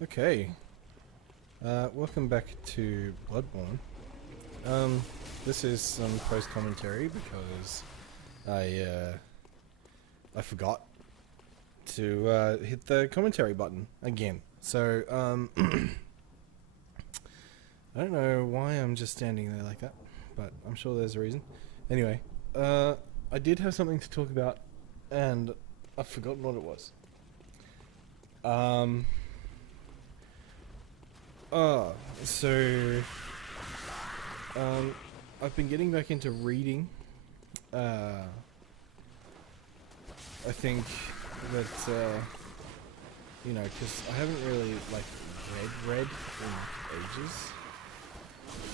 Okay. Welcome back to Bloodborne. This is some post commentary because I forgot to hit the commentary button again. So I don't know why I'm just standing there like that, but I'm sure there's a reason. Anyway, I did have something to talk about, and I've forgotten what it was. Um. Oh, so I've been getting back into reading. I think that because I haven't really read in ages,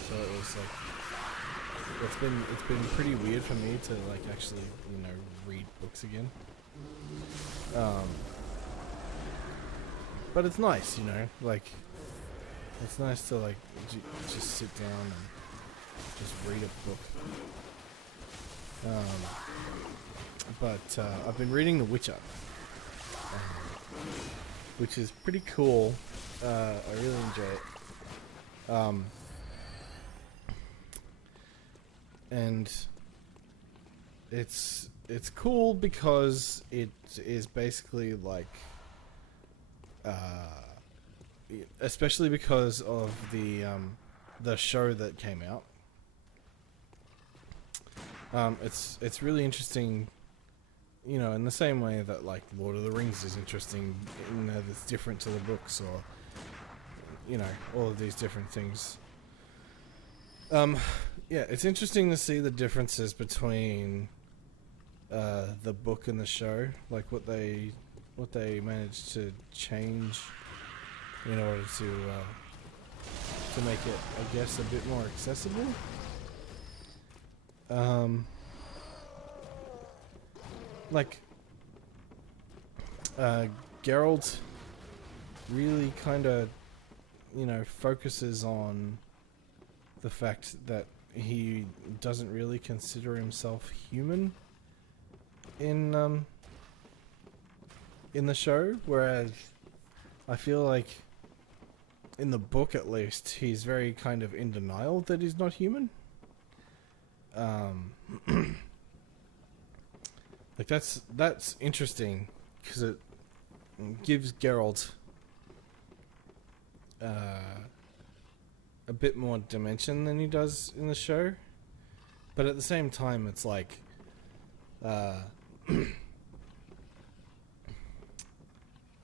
so it was like it's been pretty weird for me to actually read books again. But it's nice, it's nice to just sit down and just read a book. But I've been reading The Witcher, which is pretty cool. I really enjoy it. And it's cool because it is basically especially because of the show that came out. It's really interesting, in the same way that Lord of the Rings is interesting in that it's different to the books, or all of these different things. Yeah, it's interesting to see the differences between the book and the show, like what they managed to change in order to make it, I guess, a bit more accessible. Geralt really kind of, focuses on the fact that he doesn't really consider himself human in the show, whereas I feel like in the book, at least, he's very kind of in denial that he's not human. That's interesting because it gives Geralt a bit more dimension than he does in the show, but at the same time, it's I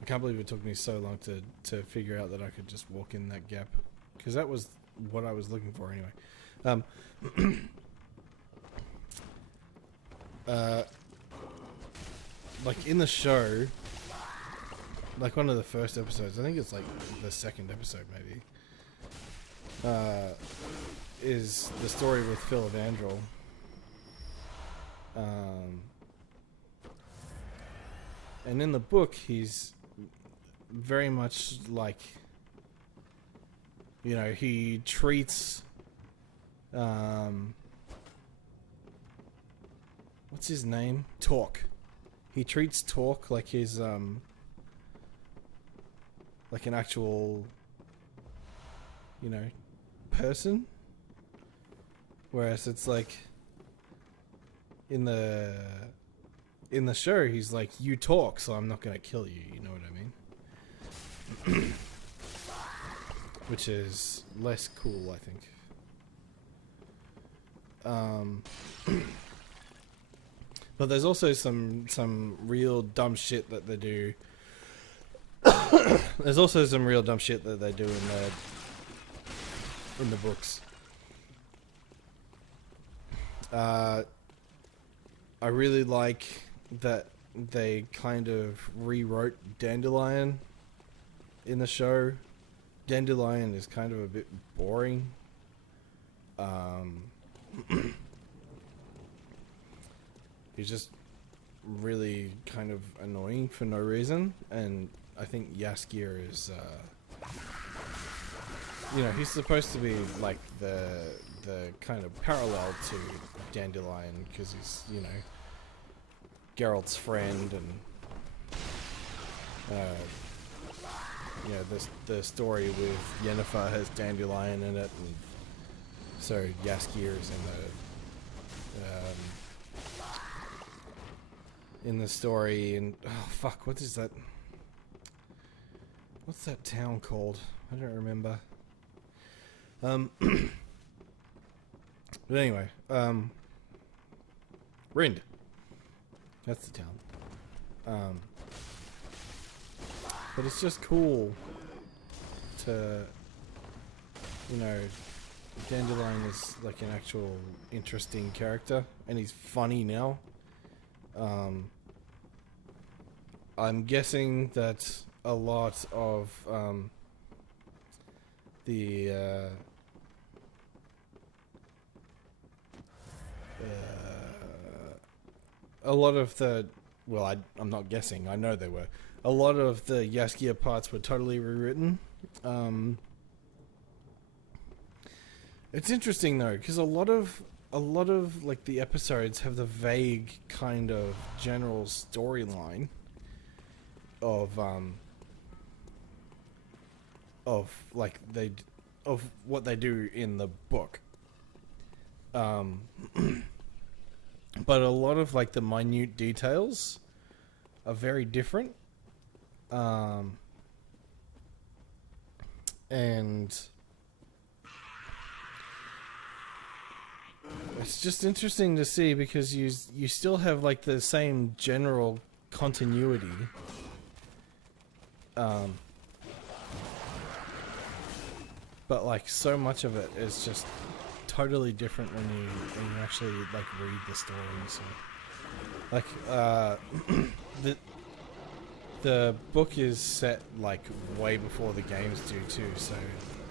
can't believe it took me so long to figure out that I could just walk in that gap, because that was what I was looking for anyway. In the show, one of the first episodes, I think it's the second episode maybe, is the story with Phil Evandrel. And in the book, he's very much he treats what's his name? Torque. He treats Torque like his an actual person, whereas it's in the show he's you talk, so I'm not gonna kill you, you know what I mean? Which is less cool, I think. But there's also some real dumb shit that they do. There's also some real dumb shit that they do in the books. I really like that they kind of rewrote Dandelion in the show. Dandelion is kind of a bit boring. He's just really kind of annoying for no reason, and I think Jaskier is, he's supposed to be the kind of parallel to Dandelion, because he's, Geralt's friend, and you know, the story with Yennefer has Dandelion in it, and so Jaskier is in the story, and oh fuck, what is that? What's that town called? I don't remember. But anyway, Rind. That's the town. But it's just cool to, you know, Dandelion is like an actual interesting character, and he's funny now. I'm guessing that a lot of a lot of the, well, I'm not guessing, I know they were. A lot of the Jaskier parts were totally rewritten. It's interesting though, because a lot of like the episodes have the vague kind of general storyline of like of what they do in the book. But a lot of like the minute details are very different. And it's just interesting to see, because you still have like the same general continuity. But like so much of it is just totally different when you actually like read the story. So like the book is set like way before the games do too, so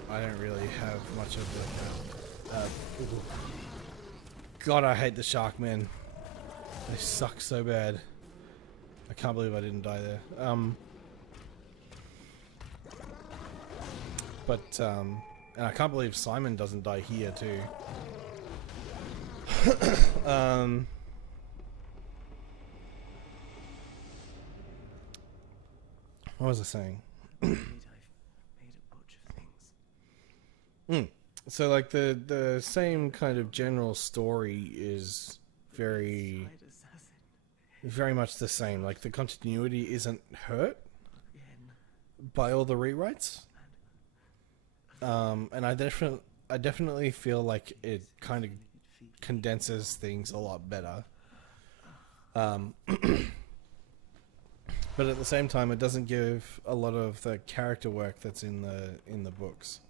I don't really have much of the God, I hate the shark men. They suck so bad. I can't believe I didn't die there. And I can't believe Simon doesn't die here too. What was I saying? So like the same kind of general story is very much the same. Like the continuity isn't hurt by all the rewrites. And I definitely feel like it kind of condenses things a lot better. But at the same time, it doesn't give a lot of the character work that's in the books.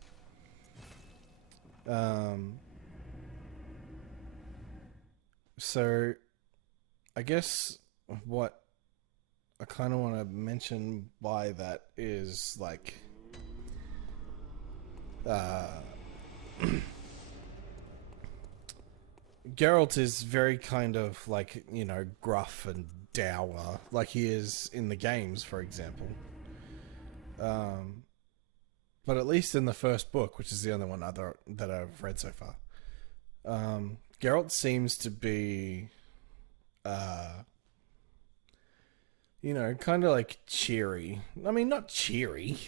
So I guess what I kind of want to mention by that is like Geralt is very kind of like, you know, gruff and dour, like he is in the games, for example. But at least in the first book, which is the only one that I've read so far, Geralt seems to be, you know, kind of like cheery. I mean, not cheery,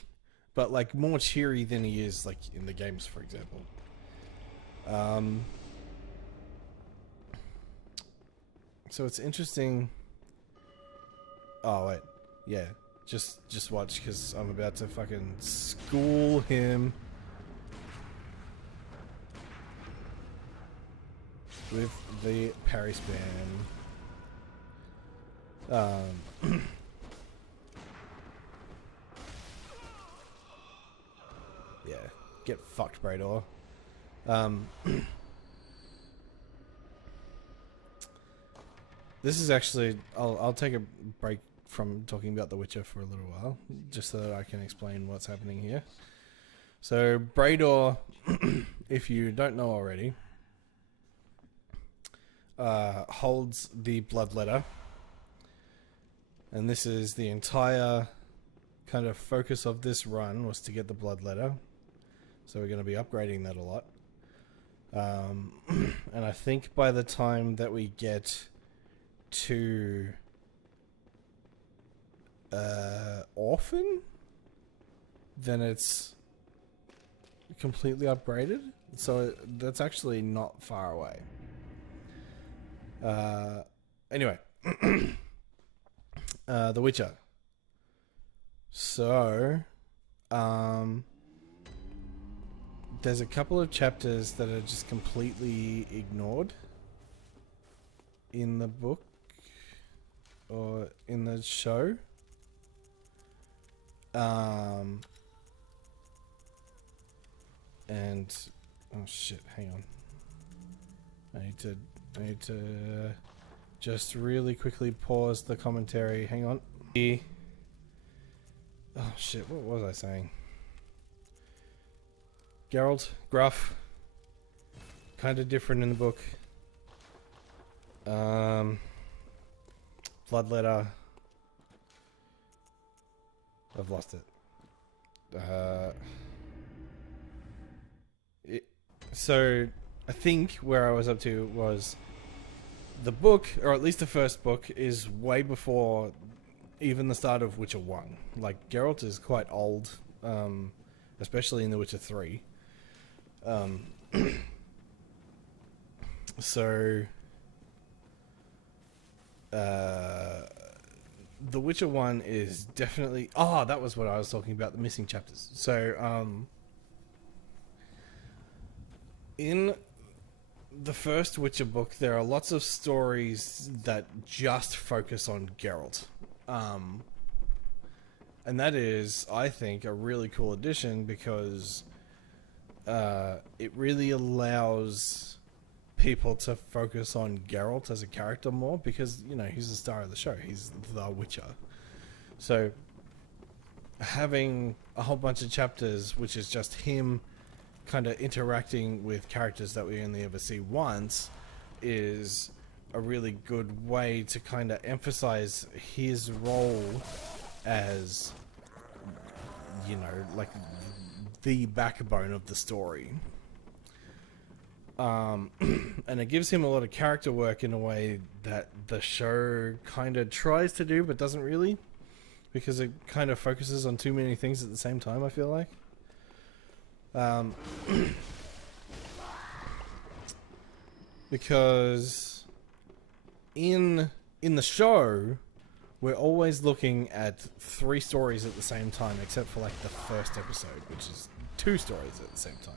but like more cheery than he is like in the games, for example. So it's interesting. Oh wait, yeah. Just watch, because I'm about to fucking school him with the parry spam. Yeah, get fucked, Brador. This is actually, I'll take a break from talking about The Witcher for a little while, just so that I can explain what's happening here. So Brador, if you don't know already, holds the Bloodletter, and this is the entire kind of focus of this run, was to get the Bloodletter. So we're going to be upgrading that a lot. And I think by the time that we get to Orphan, then it's completely upgraded. So that's actually not far away. Anyway, The Witcher. So, there's a couple of chapters that are just completely ignored in the book or in the show. And oh shit, hang on. I need to just really quickly pause the commentary. Hang on. Oh shit, what was I saying? Geralt, gruff, kind of different in the book. Bloodletter. I've lost it. So I think where I was up to was the book, or at least the first book, is way before even the start of Witcher 1. Like, Geralt is quite old, especially in The Witcher 3. So The Witcher 1 is definitely... Oh, that was what I was talking about, the missing chapters. So, in the first Witcher book, there are lots of stories that just focus on Geralt. And that is, I think, a really cool addition because it really allows people to focus on Geralt as a character more because, you know, he's the star of the show. He's the Witcher. So having a whole bunch of chapters which is just him kind of interacting with characters that we only ever see once is a really good way to kind of emphasize his role as, you know, like the backbone of the story. And it gives him a lot of character work in a way that the show kind of tries to do but doesn't really, because it kind of focuses on too many things at the same time, I feel like. Because in the show we're always looking at 3 stories at the same time, except for like the first episode, which is 2 stories at the same time,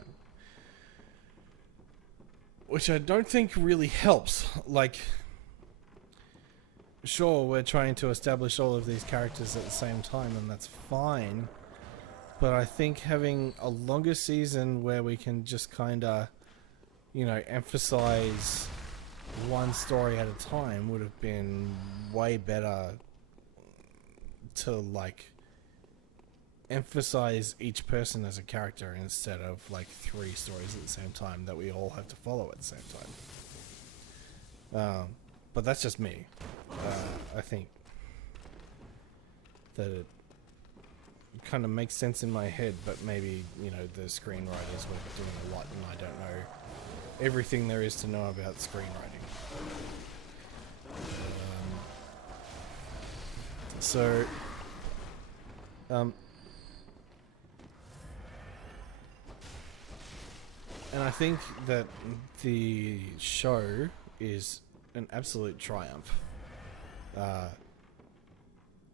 which I don't think really helps. Like, sure, we're trying to establish all of these characters at the same time, and that's fine. But I think having a longer season where we can just kind of, you know, emphasize one story at a time would have been way better to, like, emphasize each person as a character instead of, like, 3 stories at the same time that we all have to follow at the same time. But that's just me. I think that it kind of makes sense in my head, but maybe, you know, the screenwriters were doing a lot and I don't know everything there is to know about screenwriting. And I think that the show is an absolute triumph.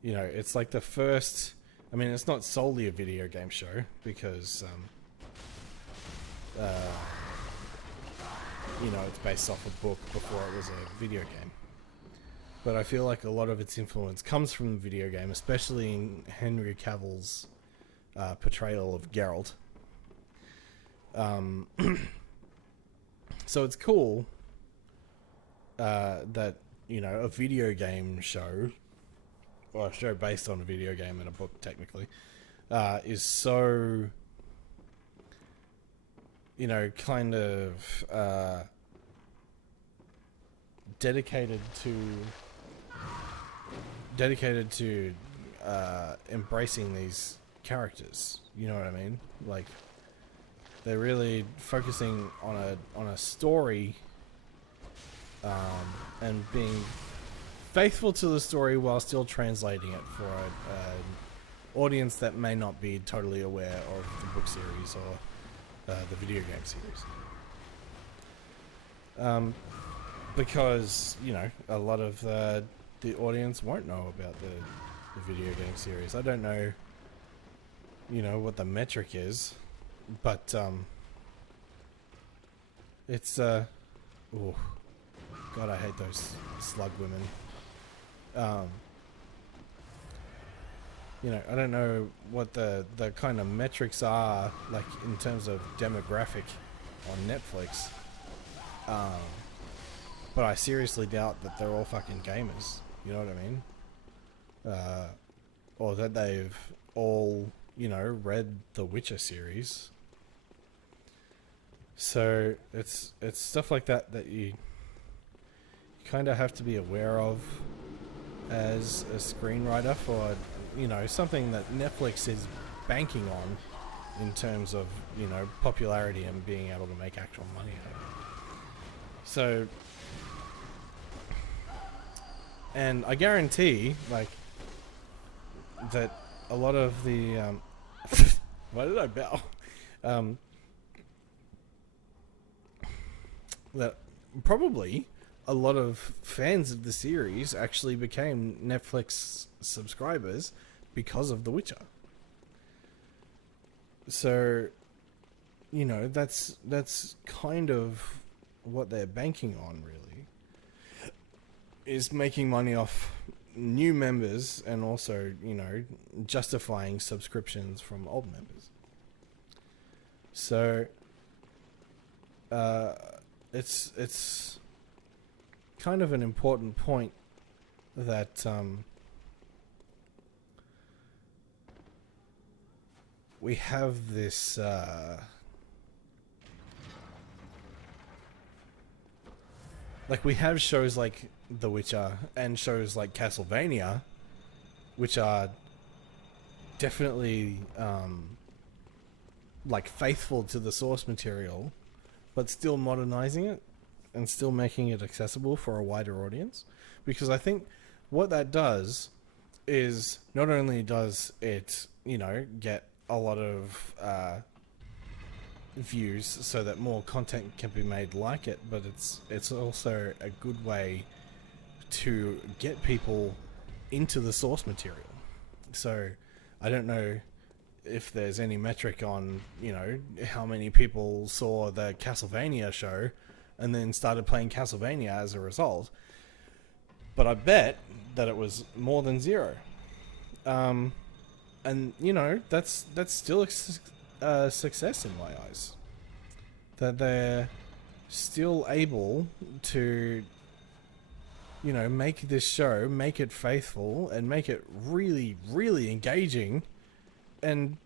You know, it's like the first... I mean, it's not solely a video game show because, you know, it's based off a book before it was a video game. But I feel like a lot of its influence comes from the video game, especially in Henry Cavill's portrayal of Geralt. So it's cool that, you know, a video game show, or a show based on a video game and a book technically, is so, you know, kind of dedicated to embracing these characters. You know what I mean? Like, they're really focusing on a story, and being faithful to the story while still translating it for audience that may not be totally aware of the book series or the video game series. Because, you know, a lot of the audience won't know about the video game series. I don't know, you know, what the metric is, but it's oh god, I hate those slug women. You know, I don't know what the kind of metrics are like in terms of demographic on Netflix, but I seriously doubt that they're all fucking gamers. You know what I mean? Or that they've all, you know, read the Witcher series. So it's stuff like that you kind of have to be aware of as a screenwriter for, you know, something that Netflix is banking on in terms of, you know, popularity and being able to make actual money out of it. So, and I guarantee, like, that a lot of the why did I bow? That probably a lot of fans of the series actually became Netflix subscribers because of The Witcher. So, you know, that's kind of what they're banking on, really, is making money off new members and also, you know, justifying subscriptions from old members. So, it's kind of an important point that we have this like, we have shows like The Witcher and shows like Castlevania, which are definitely like faithful to the source material, but still modernizing it and still making it accessible for a wider audience. Because I think what that does is not only does it, you know, get a lot of views so that more content can be made like it, but it's also a good way to get people into the source material. So I don't know if there's any metric on, you know, how many people saw the Castlevania show and then started playing Castlevania as a result, but I bet that it was more than zero. And, you know, that's still a success in my eyes. That they're still able to, you know, make this show, make it faithful, and make it really, really engaging, and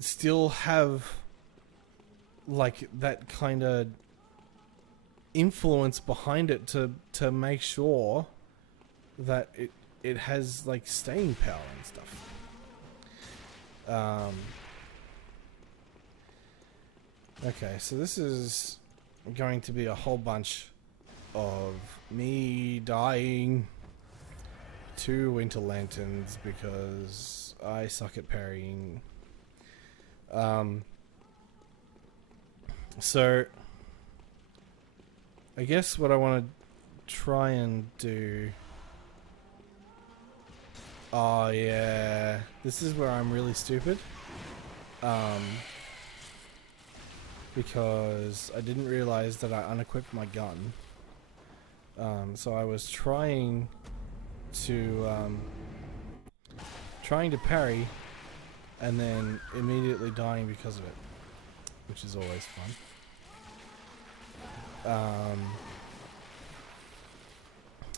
still have, like, that kind of influence behind it to make sure that it has, like, staying power and stuff. Okay, so this is going to be a whole bunch of me dying to Winter Lanterns because I suck at parrying. So I guess what I want to try and do... Oh yeah, this is where I'm really stupid. Because I didn't realize that I unequipped my gun. So I was trying to parry and then immediately dying because of it, which is always fun.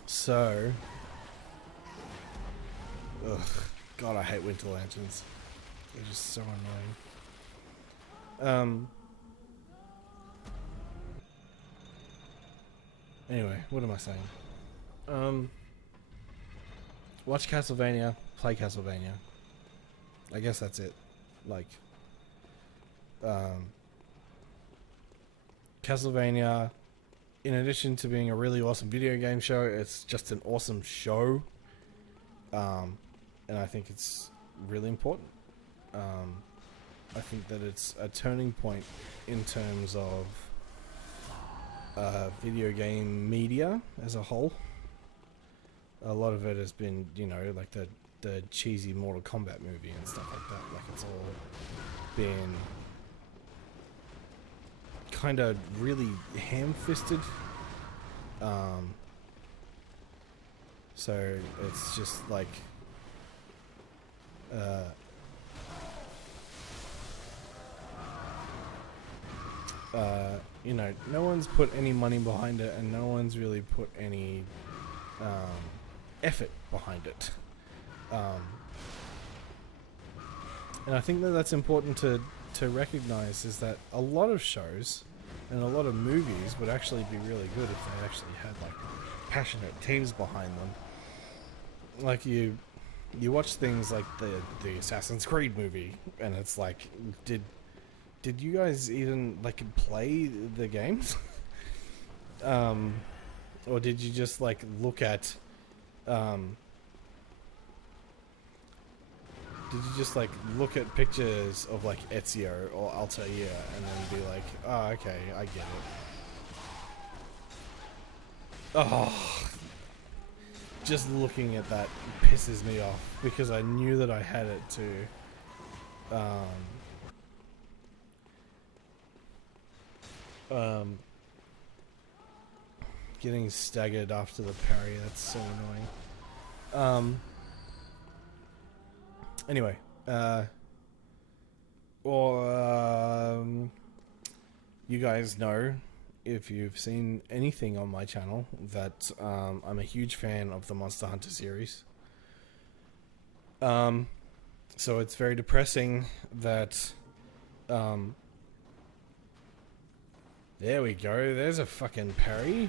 So, ugh, God, I hate Winter Lanterns. They're just so annoying. Anyway, what am I saying? Watch Castlevania, play Castlevania. I guess that's it. Like, Castlevania, in addition to being a really awesome video game show, it's just an awesome show. And I think it's really important. I think that it's a turning point in terms of video game media as a whole. A lot of it has been, you know, like the cheesy Mortal Kombat movie and stuff like that. Like, it's all been kind of really ham-fisted. So it's just like you know, no one's put any money behind it, and no one's really put any effort behind it. And I think that that's important to recognize, is that a lot of shows and a lot of movies would actually be really good if they actually had like passionate teams behind them. Like you watch things like the Assassin's Creed movie, and it's like, did you guys even like play the games? Or did you just like look at pictures of like Ezio or Altair and then be like, oh, okay, I get it. Oh, just looking at that pisses me off, because I knew that I had it too. Getting staggered after the parry, that's so annoying. Anyway, you guys know, if you've seen anything on my channel, that I'm a huge fan of the Monster Hunter series. So it's very depressing that there we go, there's a fucking parry.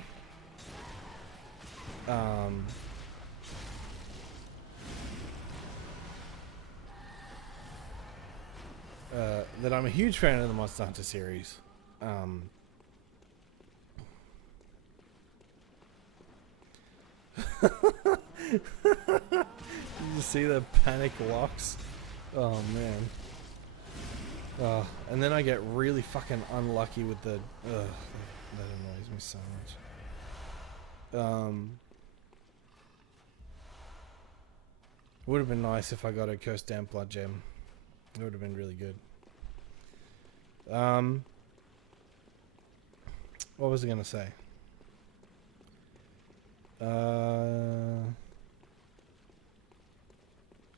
That I'm a huge fan of the Monster Hunter series. Did you see the panic locks? Oh man. And then I get really fucking unlucky with the... that annoys me so much. Would have been nice if I got a Cursed Damp Blood Gem. It would have been really good. What was I gonna say?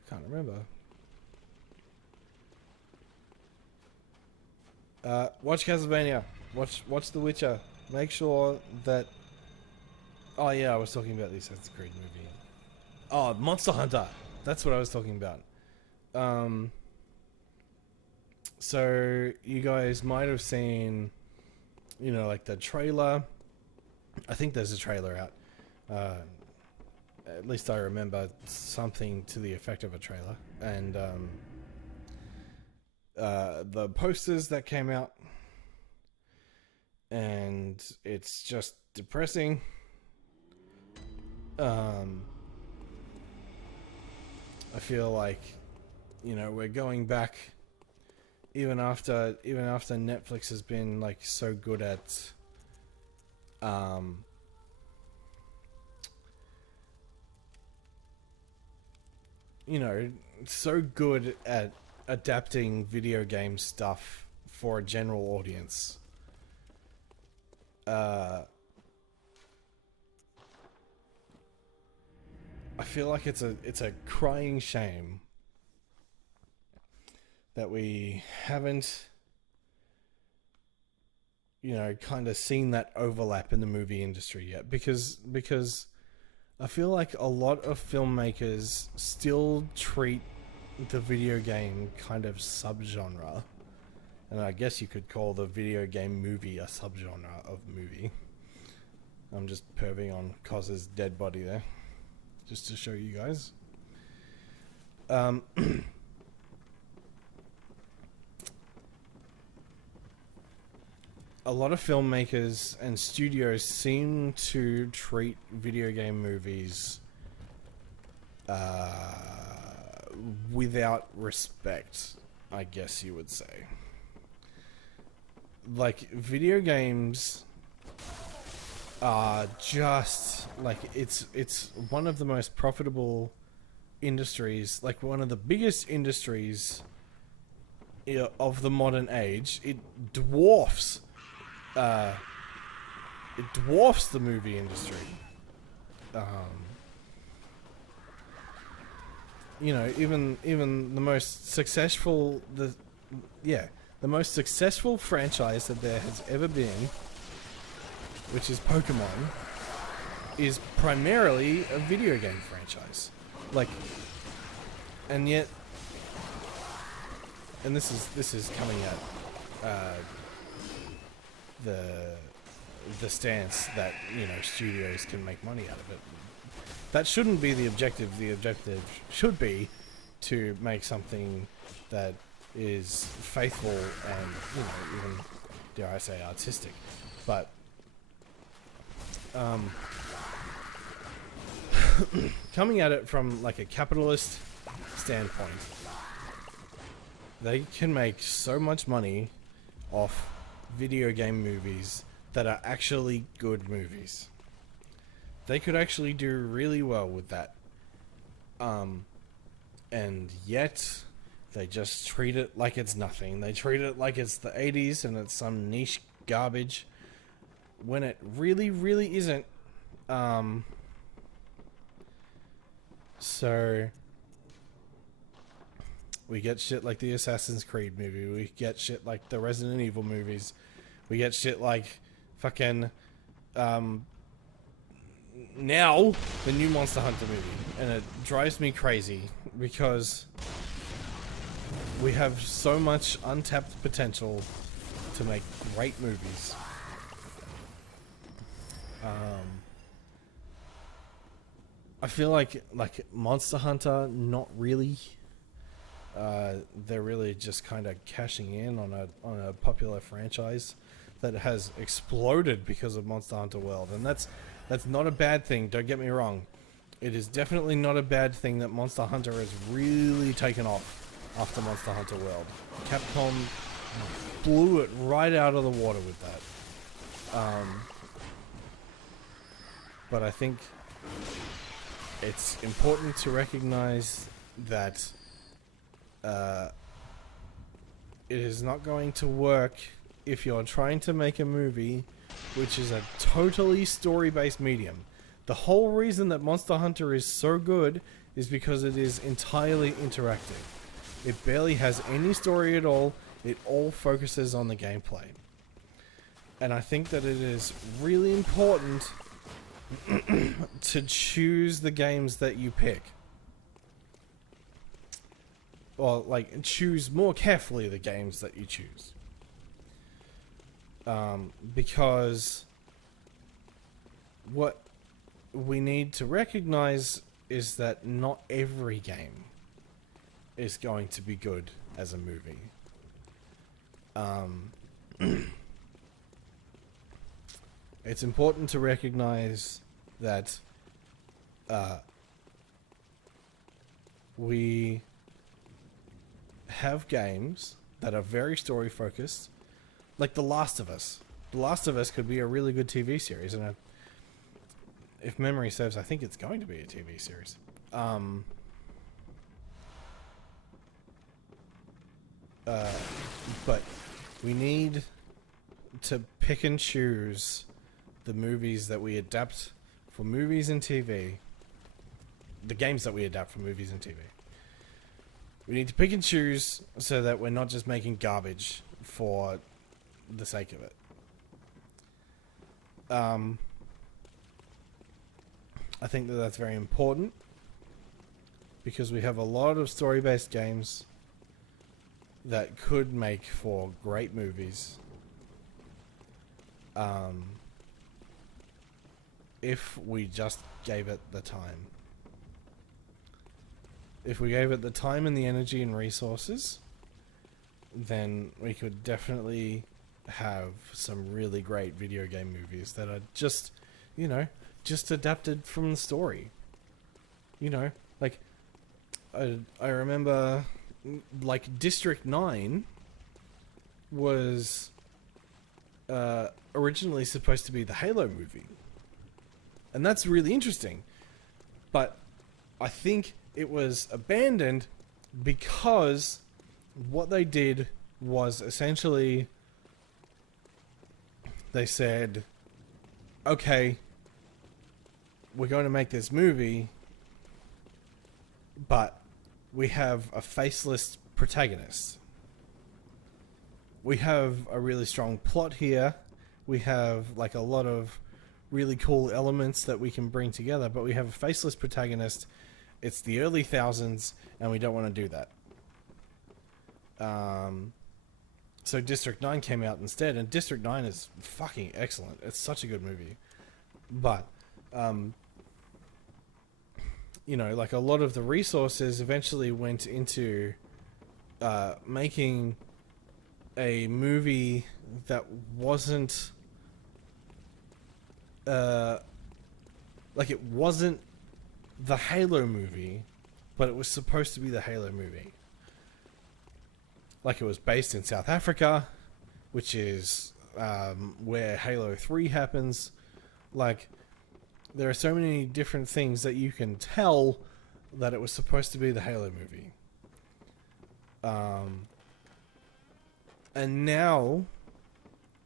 Can't remember. Watch Castlevania. Watch The Witcher. Make sure that... Oh yeah, I was talking about the Assassin's Creed movie. Oh, Monster Hunter. That's what I was talking about. So you guys might have seen, you know, like the trailer. I think there's a trailer out. At least I remember something to the effect of a trailer. And the posters that came out. And it's just depressing. I feel like, you know, we're going back, even after Netflix has been like so good at you know, so good at adapting video game stuff for a general audience. I feel like it's a crying shame that we haven't, you know, kind of seen that overlap in the movie industry yet, because I feel like a lot of filmmakers still treat the video game kind of subgenre, and I guess you could call the video game movie a subgenre of movie. I'm just perving on Coz's dead body there, just to show you guys. A lot of filmmakers and studios seem to treat video game movies without respect, I guess you would say. Like, video games are just like, it's one of the most profitable industries, like one of the biggest industries of the modern age. It dwarfs the movie industry. You know, even the most successful the most successful franchise that there has ever been, which is Pokemon, is primarily a video game franchise. Like, and yet, and this is coming at the stance that, you know, studios can make money out of it. That shouldn't be the objective. The objective should be to make something that is faithful and, you know, even, dare I say, artistic. But coming at it from like a capitalist standpoint, they can make so much money off video game movies that are actually good movies. They could actually do really well with that. And yet they just treat it like it's nothing. They treat it like it's the 80s and it's some niche garbage when it really, really isn't. So we get shit like the Assassin's Creed movie. We get shit like the Resident Evil movies. We get shit like fucking now the new Monster Hunter movie, and it drives me crazy because we have so much untapped potential to make great movies. I feel like Monster Hunter, not really. They're really just kind of cashing in on a popular franchise that has exploded because of Monster Hunter World, and that's not a bad thing. Don't get me wrong. It is definitely not a bad thing that Monster Hunter has really taken off after Monster Hunter World. Capcom blew it right out of the water with that. But I think it's important to recognize that it is not going to work if you're trying to make a movie which is a totally story-based medium. The whole reason that Monster Hunter is so good is because it is entirely interactive. It barely has any story at all. It all focuses on the gameplay. And I think that it is really important to choose the games that you pick. Or, like, choose more carefully the games that you choose. Because what we need to recognize is that not every game is going to be good as a movie. It's important to recognize that we have games that are very story focused, like The Last of Us. The Last of Us could be a really good TV series, and if memory serves, I think it's going to be a TV series. But we need to pick and choose the movies that we adapt for movies and TV. The games that we adapt for movies and TV. We need to pick and choose so that we're not just making garbage for the sake of it. I think that that's very important because we have a lot of story-based games that could make for great movies. If we just gave it the time. If we gave it the time and the energy and resources, then we could definitely have some really great video game movies that are just, just adapted from the story. Like, I remember, like, District 9 was originally supposed to be the Halo movie. And that's really interesting. But I think it was abandoned because what they did was essentially they said, okay, we're going to make this movie, but we have a faceless protagonist. We have a really strong plot here. We have like a lot of really cool elements that we can bring together, but we have a faceless protagonist. It's the early thousands, and we don't want to do that. So District 9 came out instead, and District 9 is fucking excellent. It's such a good movie. But, you know, like a lot of the resources eventually went into making a movie that wasn't like it wasn't the Halo movie, but it was supposed to be the Halo movie. Like, it was based in South Africa, which is where Halo 3 happens. Like, there are so many different things that you can tell that it was supposed to be the Halo movie. And now,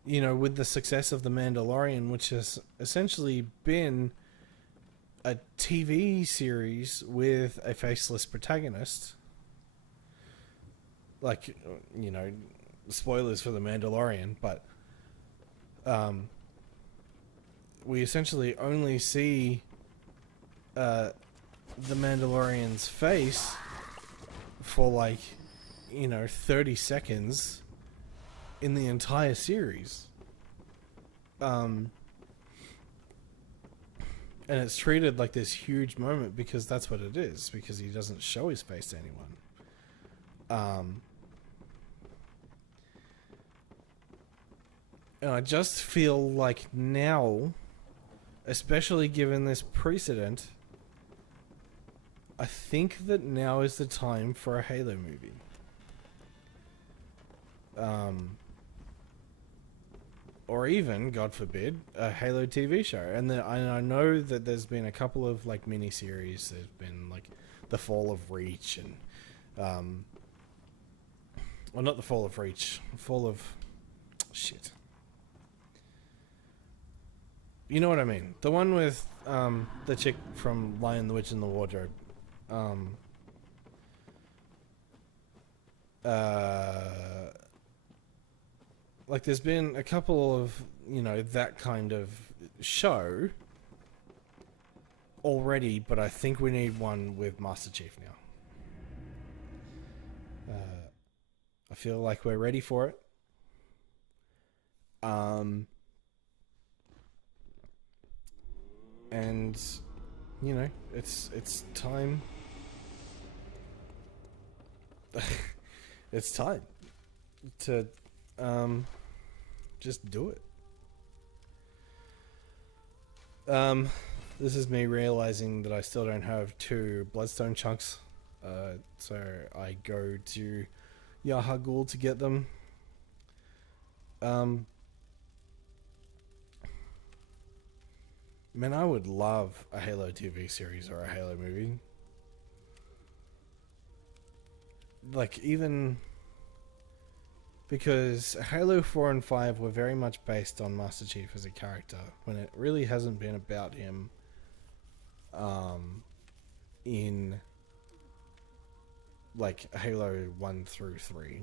you know, with the success of The Mandalorian, which has essentially been a TV series with a faceless protagonist, like, you know, spoilers for The Mandalorian, but we essentially only see the Mandalorian's face for, like, you know, 30 seconds in the entire series. And it's treated like this huge moment because that's what it is, because he doesn't show his face to anyone. And I just feel like now, especially given this precedent, I think that now is the time for a Halo movie. Or even, God forbid, a Halo TV show. And I know that there's been a couple of like mini-series. There's been like The Fall of Reach and well, not The Fall of Reach, Fall of shit. You know what I mean? The one with the chick from Lion, the Witch, and the Wardrobe. Like, there's been a couple of, you know, that kind of show already, but I think we need one with Master Chief now. I feel like we're ready for it. And, you know, it's time. It's time to just do it. This is me realizing that I still don't have 2 bloodstone chunks, so I go to Yahar'gul to get them. Man, I would love a Halo TV series or a Halo movie. Like, even because Halo 4 and 5 were very much based on Master Chief as a character, when it really hasn't been about him in like Halo 1 through 3.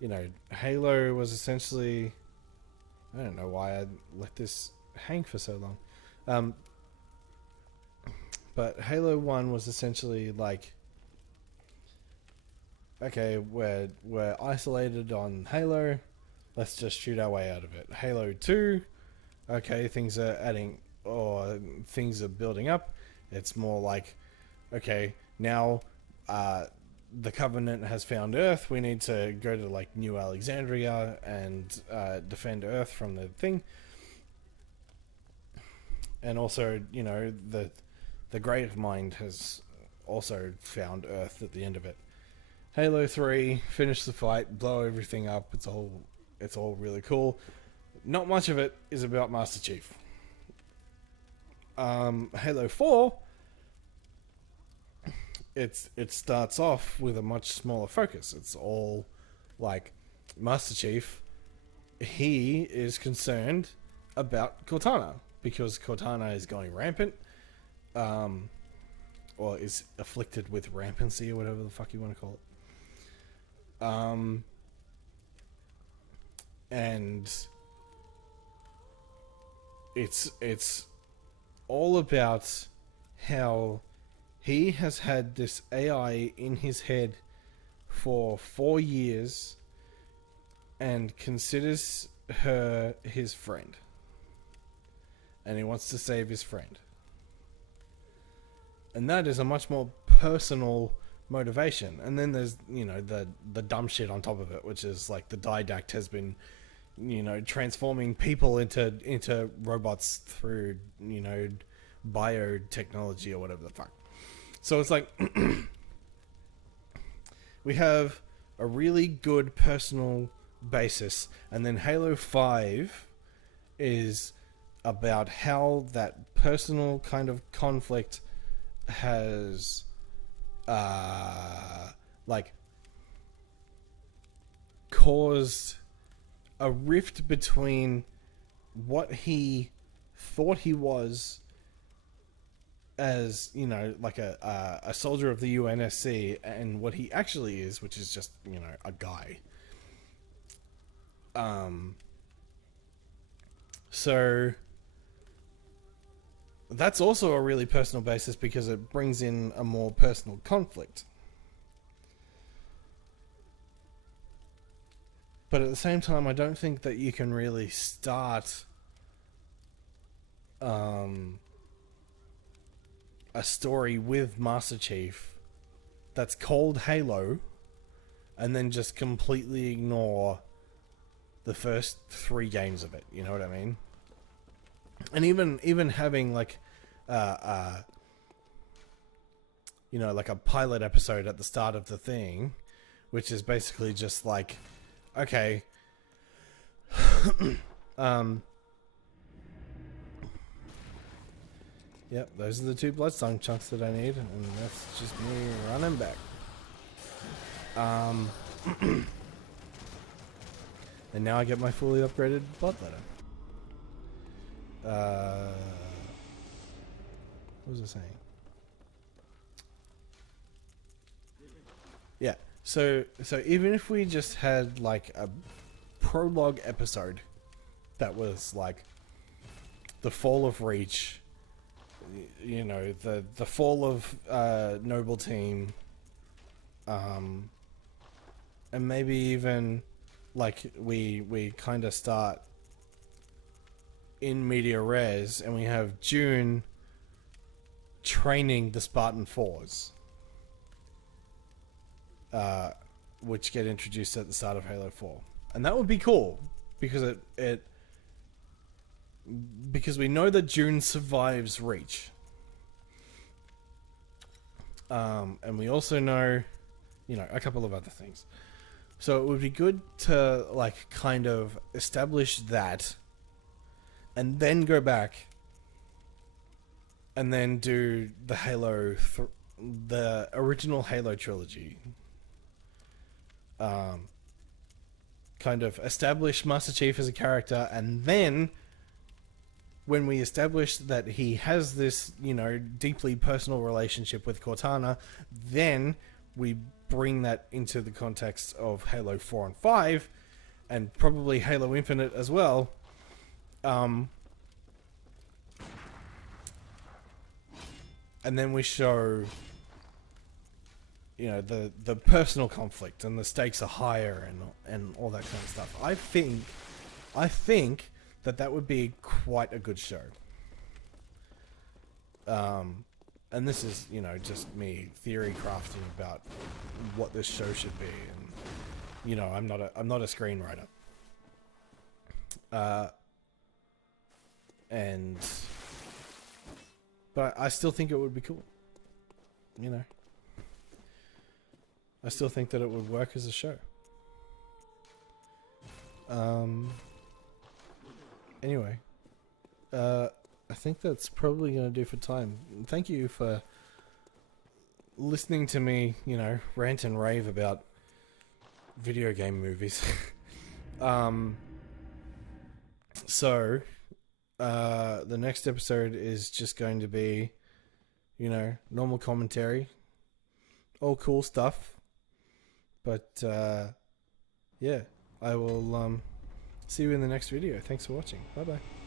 You know, Halo was essentially, I don't know why I let this hang for so long, but Halo 1 was essentially like, okay, we're isolated on Halo, let's just shoot our way out of it. Halo 2, okay, things are things are building up. It's more like, okay, now the Covenant has found Earth, we need to go to like New Alexandria and defend Earth from the thing. And also, you know, the Great Mind has also found Earth at the end of it. Halo 3, finish the fight, blow everything up. It's all really cool. Not much of it is about Master Chief. Halo 4, it starts off with a much smaller focus. It's all like Master Chief. He is concerned about Cortana because Cortana is going rampant, or is afflicted with rampancy or whatever the fuck you want to call it. And it's all about how he has had this AI in his head for 4 years and considers her his friend. And he wants to save his friend. And that is a much more personal motivation. And then there's, you know, the dumb shit on top of it, which is like the Didact has been, you know, transforming people into robots through, you know, biotechnology or whatever the fuck. So it's like we have a really good personal basis, and then Halo 5 is about how that personal kind of conflict has like caused a rift between what he thought he was as, you know, like a soldier of the UNSC, and what he actually is, which is just, you know, a guy. So that's also a really personal basis because it brings in a more personal conflict. But at the same time, I don't think that you can really start a story with Master Chief that's called Halo and then just completely ignore the first 3 games of it. You know what I mean? And even having like you know, like a pilot episode at the start of the thing, which is basically just like, okay, yep, those are the 2 Bloodstone chunks that I need, and that's just me running back. And now I get my fully upgraded Bloodletter. What was I saying? Yeah, so even if we just had like a prologue episode that was like the fall of Reach, you know, the fall of Noble Team, and maybe even like we kind of start in media res, and we have June training the Spartan 4s, which get introduced at the start of Halo 4, and that would be cool because because we know that June survives Reach, and we also know, you know, a couple of other things. So it would be good to like kind of establish that, and then go back and then do the the original Halo trilogy. Kind of establish Master Chief as a character, and then when we establish that he has this, you know, deeply personal relationship with Cortana, then we bring that into the context of Halo 4 and 5, and probably Halo Infinite as well. And then we show, you know, the personal conflict, and the stakes are higher, and all that kind of stuff. I think that would be quite a good show. And this is, you know, just me theory crafting about what this show should be, and you know, I'm not a screenwriter. But I still think it would be cool, you know. I still think that it would work as a show. Anyway, I think that's probably going to do for time. Thank you for listening to me, rant and rave about video game movies. So, the next episode is just going to be, normal commentary, all cool stuff. But, yeah, I will see you in the next video. Thanks for watching. Bye-bye.